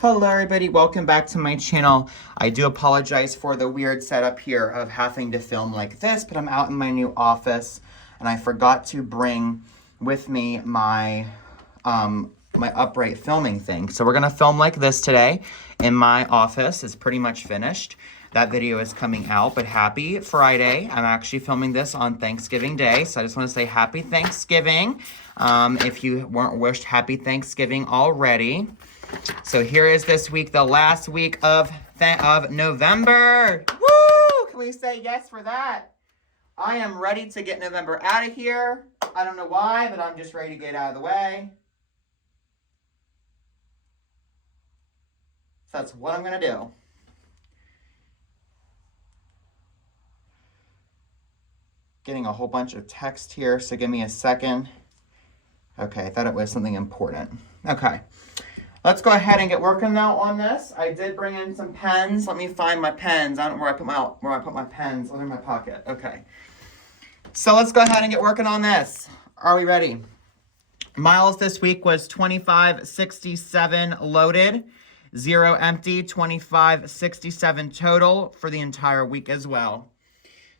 Hello everybody, welcome back to my channel. I do apologize for the weird setup here of having to film like this, but I'm out in my new office and I forgot to bring with me my my upright filming thing. So we're gonna film like this today in my office. It's pretty much finished. That video is coming out, but happy Friday. I'm actually filming this on Thanksgiving Day, so I just want to say happy Thanksgiving. If you weren't wished happy Thanksgiving already. So here is this week, the last week of November. Woo! Can we say yes for that? I am ready to get November out of here. I don't know why, but I'm just ready to get out of the way. So that's what I'm going to do. Getting a whole bunch of text here, so give me a second. Okay, I thought it was something important. Okay. Let's go ahead and get working now on this. I did bring in some pens. Let me find my pens. I don't know where I put my pens. Oh, they're in my pocket. Okay. So let's go ahead and get working on this. Are we ready? Miles this week was 2567 loaded, 0 empty, 2567 total for the entire week as well.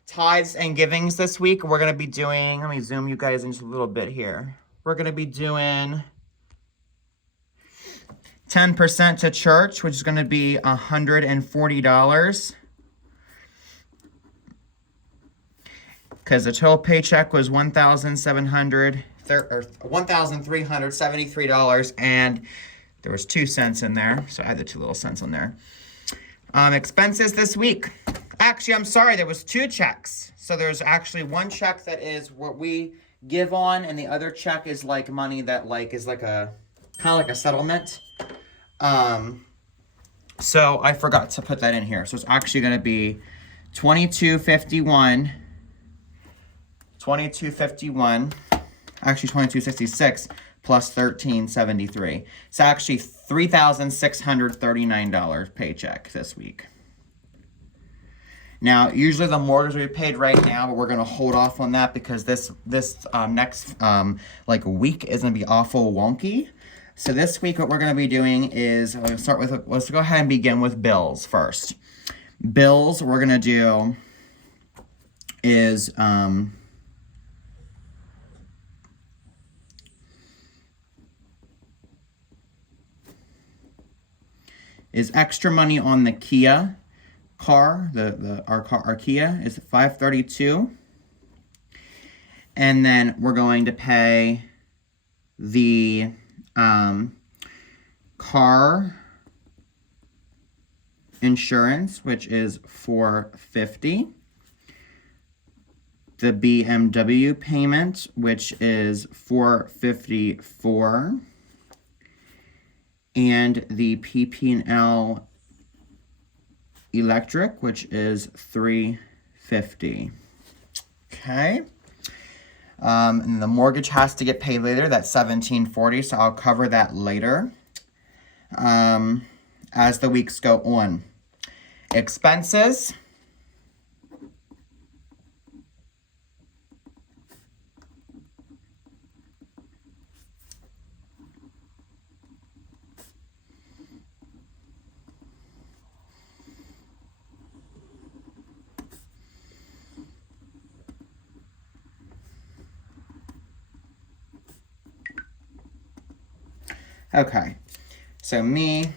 Tithes and givings this week, we're going to be doing, let me zoom you guys in just a little bit here. We're going to be doing 10% to church, which is going to be $140. Because the total paycheck was $1,373, and there was 2 cents in there, so I had the 2 little cents on there. Expenses this week. Actually, I'm sorry, there was 2 checks. So there's actually 1 check that is what we give on, and the other check is like money that is like a kind of like a settlement. So I forgot to put that in here. So it's actually going to be $22.51, actually $22.66 plus $13.73. It's actually $3,639 paycheck this week. Now, usually the mortgage will be paid right now, but we're going to hold off on that because this next week is going to be awful wonky. So this week what we're going to be doing is, let's go ahead and begin with bills first. Bills we're going to do is extra money on the Kia car. Our Kia is $532. And then we're going to pay the car insurance, which is $450. The BMW payment, which is $454. And the PP&L electric, which is $350. Okay. And the mortgage has to get paid later. That's $1,740, so I'll cover that later as the weeks go on. Expenses. Okay, so me,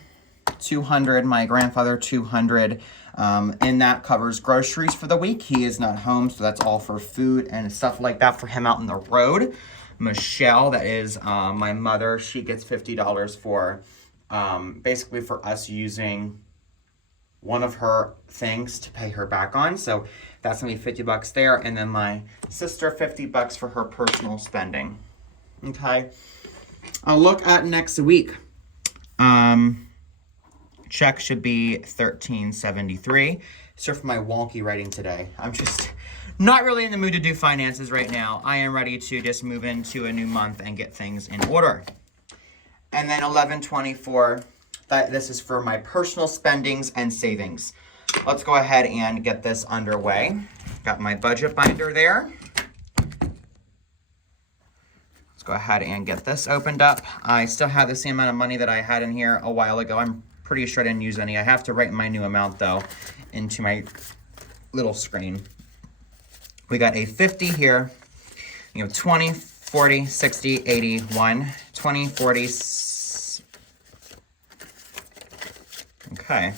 200, my grandfather, 200, and that covers groceries for the week. He is not home, so that's all for food and stuff like that for him out on the road. Michelle, that is my mother, she gets $50 for, basically for us using one of her things to pay her back on. So that's gonna be $50 there, and then my sister, $50 for her personal spending. Okay. I'll look at next week. Check should be $13.73. Sorry for my wonky writing today. I'm just not really in the mood to do finances right now. I am ready to just move into a new month and get things in order. And then $11.24. This is for my personal spendings and savings. Let's go ahead and get this underway. Got my budget binder there. Go ahead and get this opened up. I still have the same amount of money that I had in here a while ago. I'm Pretty sure I didn't use any. I have to write my new amount though into my little screen. We got a 50 here. You know, 20, 40, 60, 80, 1, 20, 40, okay.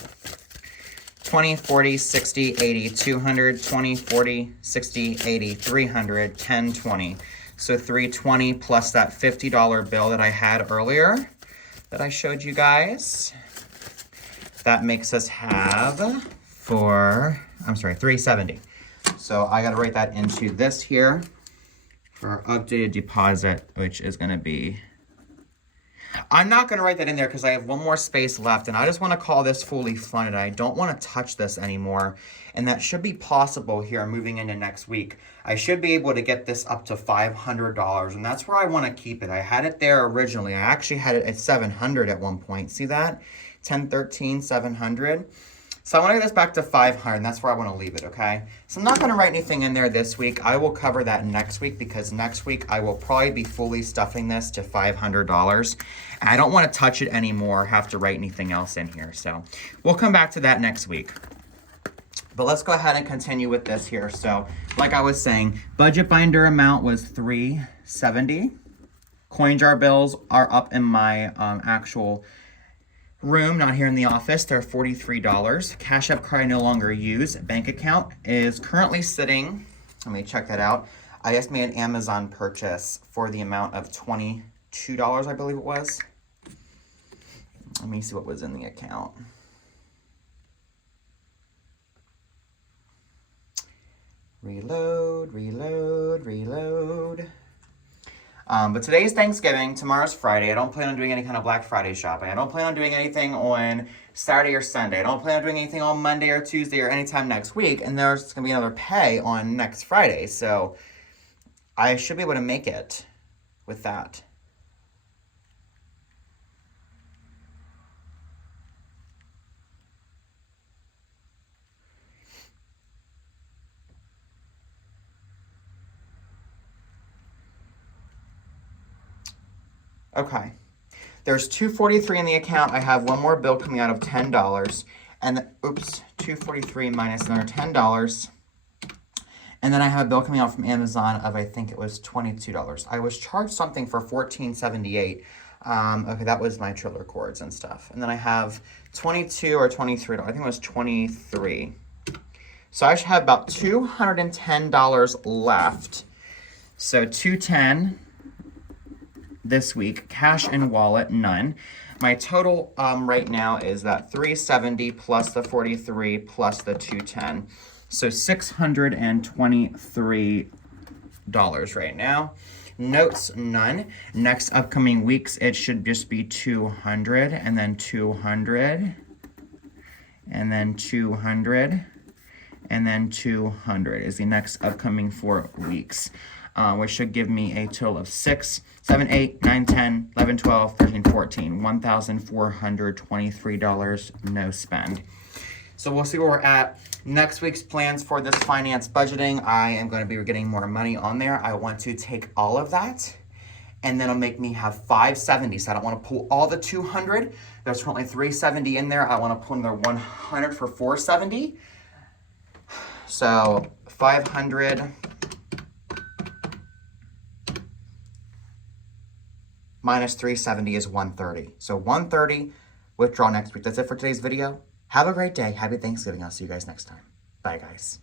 20, 40, 60, 80, 200, 20, 40, 60, 80, 300, 10, 20. So 320 plus that $50 bill that I had earlier that I showed you guys. That makes us have 370. So I gotta write that into this here for our updated deposit, which is gonna be, I'm not gonna write that in there because I have one more space left and I just wanna call this fully funded. I don't wanna touch this anymore. And that should be possible here moving into next week. I should be able to get this up to $500 and that's where I wanna keep it. I had it there originally. I actually had it at 700 at one point. See that? 1013, 700. So I want to get this back to 500, and that's where I want to leave it, okay? So I'm not going to write anything in there this week. I will cover that next week because next week I will probably be fully stuffing this to $500. And I don't want to touch it anymore, have to write anything else in here. So we'll come back to that next week. But let's go ahead and continue with this here. So like I was saying, budget binder amount was $370. Coin jar bills are up in my actual room, not here in the office. They're $43. Cash App card I no longer use. Bank account is currently sitting, let me check that out. I just made an Amazon purchase for the amount of $22, I believe it was. Let me see what was in the account. Reload, reload, reload. But today's Thanksgiving, tomorrow's Friday. I don't plan on doing any kind of Black Friday shopping. I don't plan on doing anything on Saturday or Sunday. I don't plan on doing anything on Monday or Tuesday or anytime next week. And there's going to be another pay on next Friday. So I should be able to make it with that. Okay, there's $243 in the account. I have one more bill coming out of $10, and oops, $243 minus another $10, and then I have a bill coming out from Amazon of I think it was $22. I was charged something for $14.78. Okay, that was my Triller cords and stuff, and then I have $22 or $23. I think it was $23. So I should have about $210 left. So $210. This week, cash and wallet, none. My total right now is that $370 plus the $43 plus the $210. So $623 right now. Notes, none. Next upcoming weeks, it should just be 200 and then 200 and then 200 and then 200 is the next upcoming 4 weeks. Which should give me a total of 6, 7, 8, 9, 10, 11, 12, 13, 14, $1,423 no spend. So we'll see where we're at. Next week's plans for this finance budgeting, I am going to be getting more money on there. I want to take all of that and then it'll make me have 570. So I don't want to pull all the 200. There's currently 370 in there. I want to pull another 100 for 470. So 500 minus 370 is 130. So 130, withdraw next week. That's it for today's video. Have a great day. Happy Thanksgiving. I'll see you guys next time. Bye, guys.